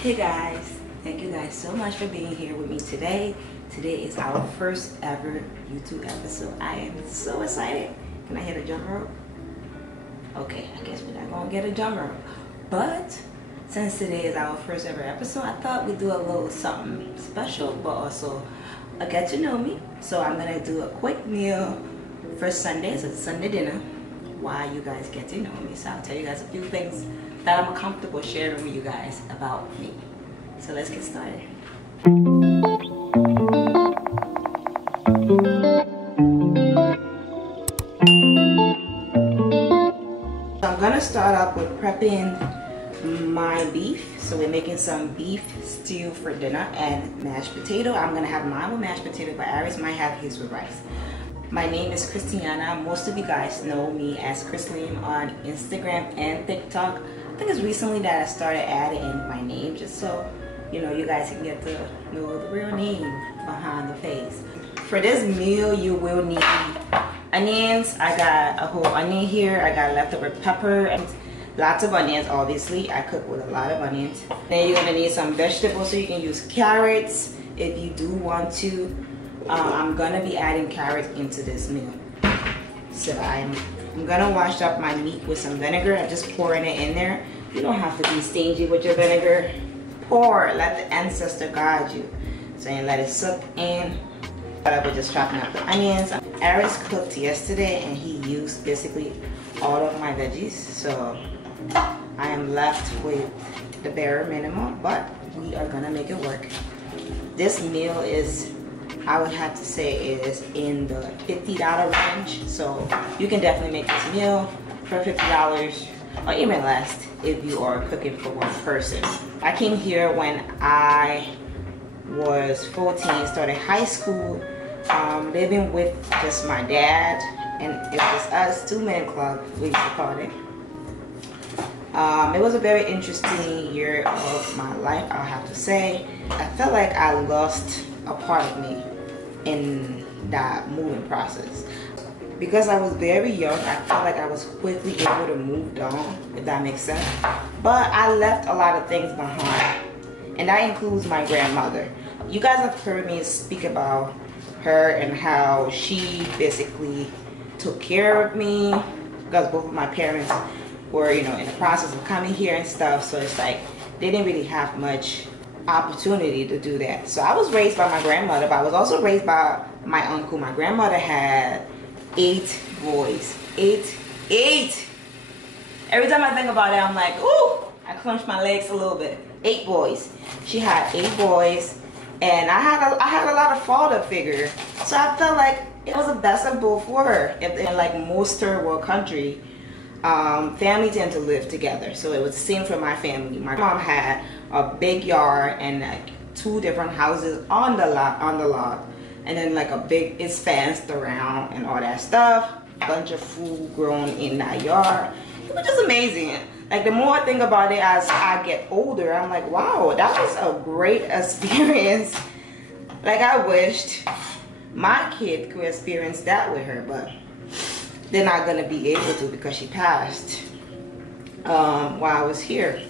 Hey guys, thank you guys so much for being here with me today. Today is our first ever YouTube episode. I am so excited. Can I hit a drum roll? Okay, I guess we're not gonna get a drum roll. But since today is our first ever episode, I thought we'd do a little something special, but also a get to know me. So I'm gonna do a quick meal for Sunday, so it's Sunday dinner, while you guys get to know me. So I'll tell you guys a few things that I'm comfortable sharing with you guys about me. So let's get started. So I'm gonna start off with prepping my beef. So we're making some beef stew for dinner and mashed potato. I'm gonna have mine with mashed potato, but Aries might have his with rice. My name is Christiana. Most of you guys know me as Chrisline on Instagram and TikTok. I think it's recently that I started adding in my name just so you guys can get to know the real name behind the face. For this meal, you will need onions. I got a whole onion here. I got leftover pepper and lots of onions. Obviously, I cook with a lot of onions. Then you're gonna need some vegetables, so you can use carrots if you do want to. I'm gonna be adding carrots into this meal. So I'm gonna wash up my meat with some vinegar. I'm just pouring it in there. You don't have to be stingy with your vinegar. Pour, let the ancestor guide you. So you let it soak in. We're just chopping up the onions. Aries cooked yesterday and he used basically all of my veggies. So I am left with the bare minimum, but we are gonna make it work. This meal is, I would have to say, is in the $50 range. So you can definitely make this meal for $50 or even less if you are cooking for one person. I came here when I was 14, started high school, living with just my dad, and it was us, two-man club, we used to call it. It was a very interesting year of my life, I'll have to say. I felt like I lost a part of me in that moving process. Because I was very young, I felt like I was quickly able to move on, if that makes sense. But I left a lot of things behind, and that includes my grandmother. You guys have heard me speak about her and how she basically took care of me, because both of my parents were, in the process of coming here and stuff. So it's like they didn't really have much opportunity to do that. So I was raised by my grandmother, but I was also raised by my uncle. My grandmother had 8 boys. Eight. Every time I think about it, I'm like, ooh, I clench my legs a little bit. 8 boys. She had 8 boys, and I had a lot of father figure. So I felt like it was the best of both worlds. In like most third world country, family tend to live together. So it was the same for my family. My mom had a big yard and like 2 different houses on the lot. And then like it's fenced around and all that stuff. Bunch of food grown in that yard. It was just amazing. Like the more I think about it as I get older, I'm like, wow, that was a great experience. Like I wished my kid could experience that with her, but they're not gonna be able to because she passed while I was here.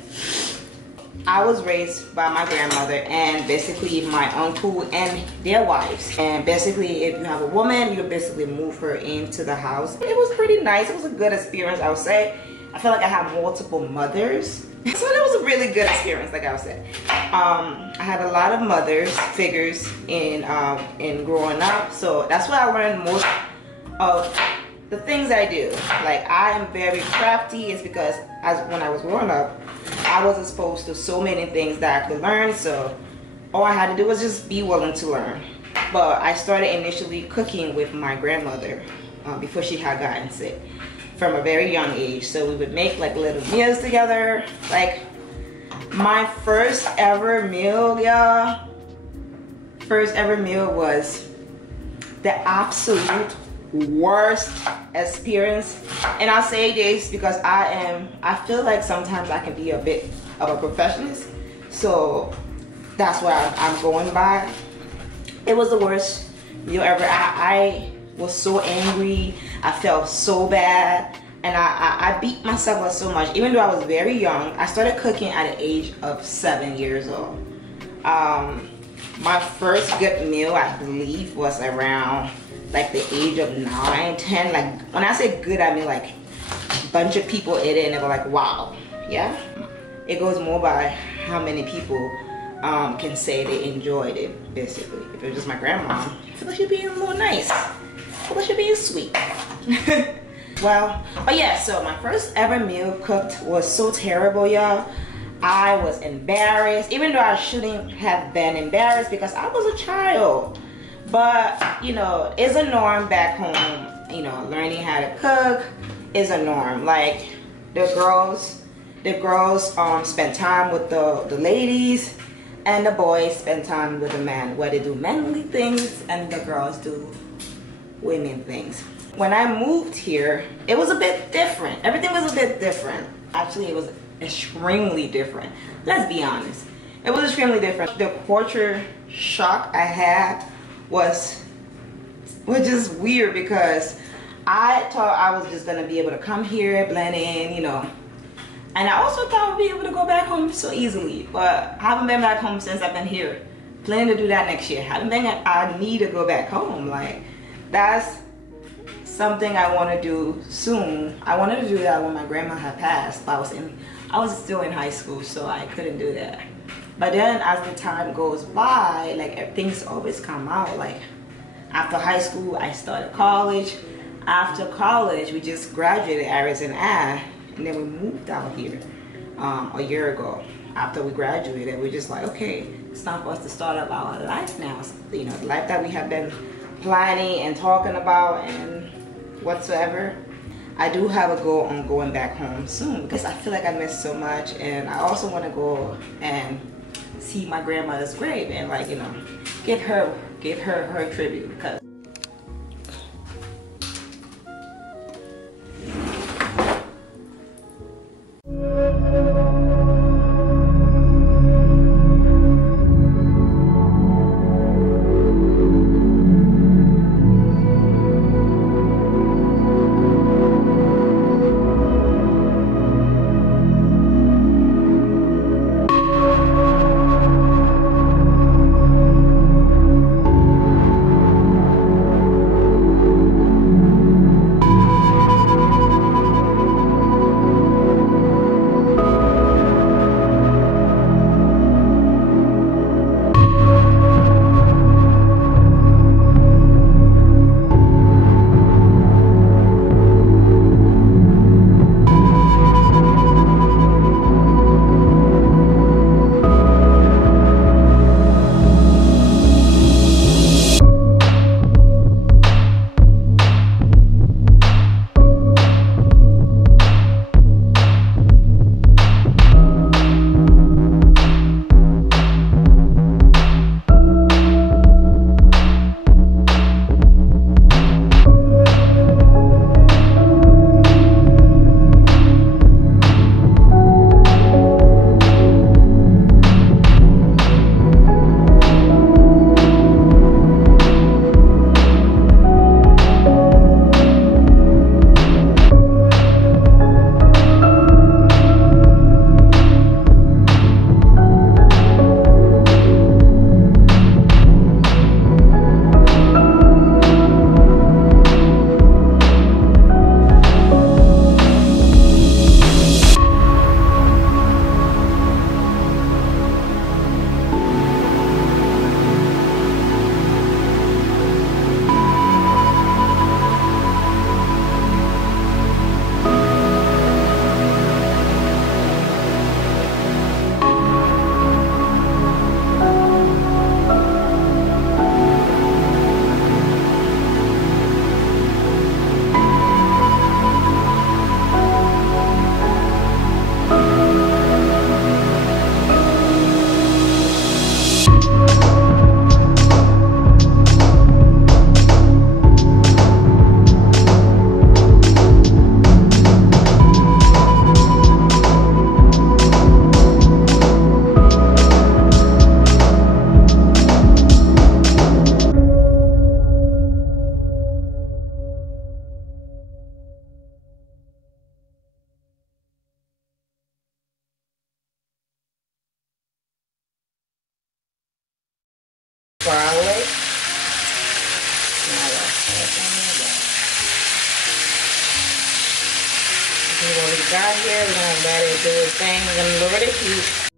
I was raised by my grandmother and basically my uncle and their wives. And basically if you have a woman, you basically move her into the house. It was pretty nice. It was a good experience, I would say. I feel like I had multiple mothers. So it was a really good experience, like I would say. I had a lot of mothers figures in growing up. So that's why I learned most of the things I do. Like I am very crafty. It's because when I was growing up, I was exposed to so many things that I could learn, so all I had to do was just be willing to learn. But I started initially cooking with my grandmother before she had gotten sick from a very young age. So we would make like little meals together. Like my first ever meal, y'all, was the absolute worst experience. And I'll say this because I feel like sometimes I can be a bit of a perfectionist, so that's what I'm going by. It was the worst meal ever. I was so angry. I felt so bad. And I beat myself up so much. Even though I was very young, I started cooking at the age of 7 years old. My first good meal, I believe, was around like the age of 9, 10. Like when I say good, I mean like a bunch of people ate it and they were like, wow. Yeah, it goes more by how many people can say they enjoyed it, basically. If it was just my grandma, I feel like she'd be a little nice. I feel like she'd be sweet. Well, but yeah, so my first ever meal cooked was so terrible, y'all. I was embarrassed, even though I shouldn't have been embarrassed because I was a child. But, you know, it's a norm back home. You know, learning how to cook is a norm. Like, the girls spend time with the ladies, and the boys spend time with the men, where they do manly things and the girls do women things. When I moved here, it was a bit different. Everything was a bit different. Actually, it was extremely different. Let's be honest. It was extremely different. The culture shock I had was just weird because I thought I was just gonna be able to come here, blend in, you know. And I also thought I'd be able to go back home so easily. But I haven't been back home since I've been here. Planning to do that next year. I need to go back home. Like, that's something I want to do soon. I wanted to do that when my grandma had passed, but I was still in high school, so I couldn't do that. But then as the time goes by, like things always come out. Like after high school, I started college. After college, we just graduated, Aris and I, and then we moved out here a year ago. After we graduated, we're just like, okay, it's time for us to start up our life now. You know, the life that we have been planning and talking about and whatsoever. I do have a goal on going back home soon because I feel like I missed so much, and I also want to go and see my grandmother's grave and, like, you know, give her her tribute. Because there. We're gonna let it do its thing. We're gonna lower the heat.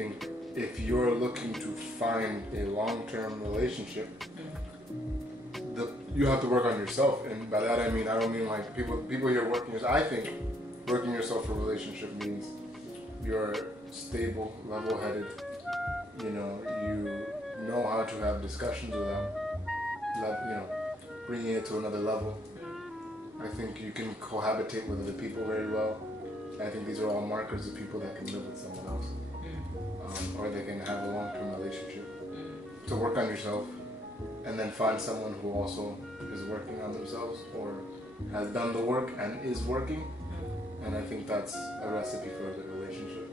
think if you're looking to find a long-term relationship, you have to work on yourself. And by that I don't mean like people here working yourself. I think working yourself for a relationship means you're stable, level-headed. You know how to have discussions without, bringing it to another level. I think you can cohabitate with other people very well. I think these are all markers of people that can live with someone else, or they can have a long-term relationship. To work on yourself, and then find someone who also is working on themselves or has done the work and is working. And I think that's a recipe for a good relationship.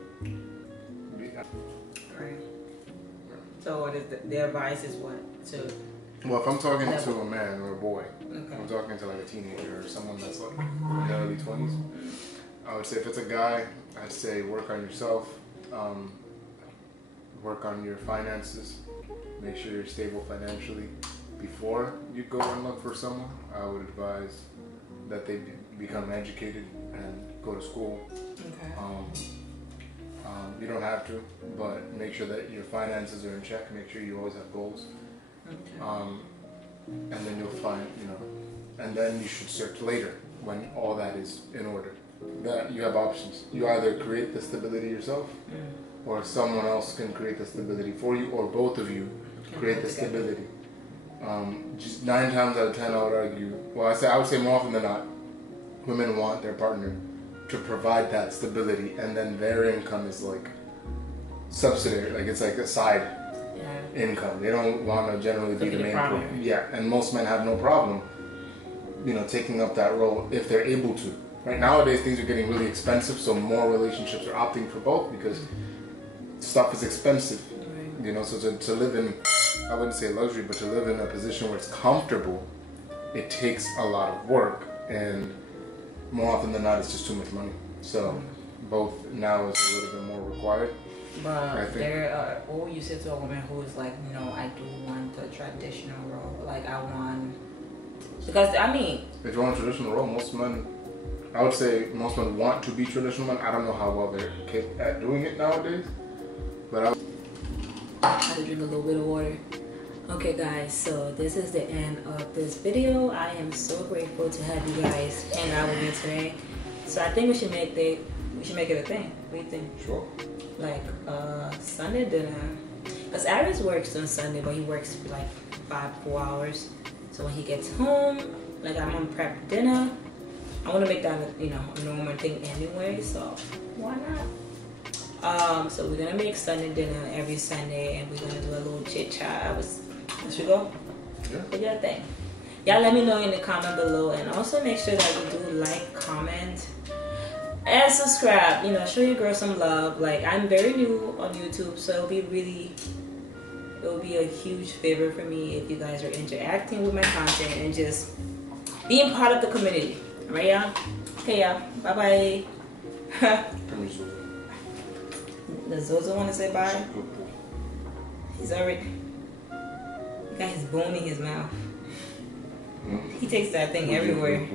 Right. So what is the advice is what? To Well, if I'm talking to a man or a boy, Okay. I'm talking to like a teenager or someone that's like in their early 20s, I would say if it's a guy, I'd say work on yourself, work on your finances, make sure you're stable financially. Before you go and look for someone, I would advise that they become educated and go to school. Okay. You don't have to, but make sure that your finances are in check. Make sure you always have goals. Okay. And then you'll find, and then you should search later when all that is in order. That you have options. You either create the stability yourself, or someone else can create the stability for you, or both of you create the stability. Just 9 times out of 10, I would argue. Well, I would say more often than not, women want their partner to provide that stability, and then their income is like subsidiary, like it's like a side income. They don't want to generally be the main problem. Yeah, and most men have no problem, taking up that role if they're able to. Right nowadays, things are getting really expensive, so more relationships are opting for both because stuff is expensive. Right. So to live in, I wouldn't say luxury, but to live in a position where it's comfortable, it takes a lot of work, and more often than not, it's just too much money. So both now is a little bit more required. But there are, or you said to a woman who is like, I do want the traditional role. Like I want, because if you want a traditional role, most men, I would say most men want to be traditional men. I don't know how well they're capable at doing it nowadays, but I had to drink a little bit of water. Okay guys, so this is the end of this video. I am so grateful to have you guys hang out with me today. So I think we should make it a thing. What do you think? Sure. Like Sunday dinner. Because Aris works on Sunday, but he works for like 4 hours. So when he gets home, like I'm gonna prep dinner. I want to make that a normal thing anyway. So why not? So we're gonna make Sunday dinner every Sunday, and we're gonna do a little chit chat. Let's go. Yeah. What do you think? Y'all let me know in the comment below, and also make sure that you do like, comment, and subscribe. Show your girl some love. Like I'm very new on YouTube, so it'll be a huge favor for me if you guys are interacting with my content and just being part of the community. Right, y'all? Okay, y'all. Bye bye. Does Zozo want to say bye? He's already got his bone in his mouth. He takes that thing everywhere.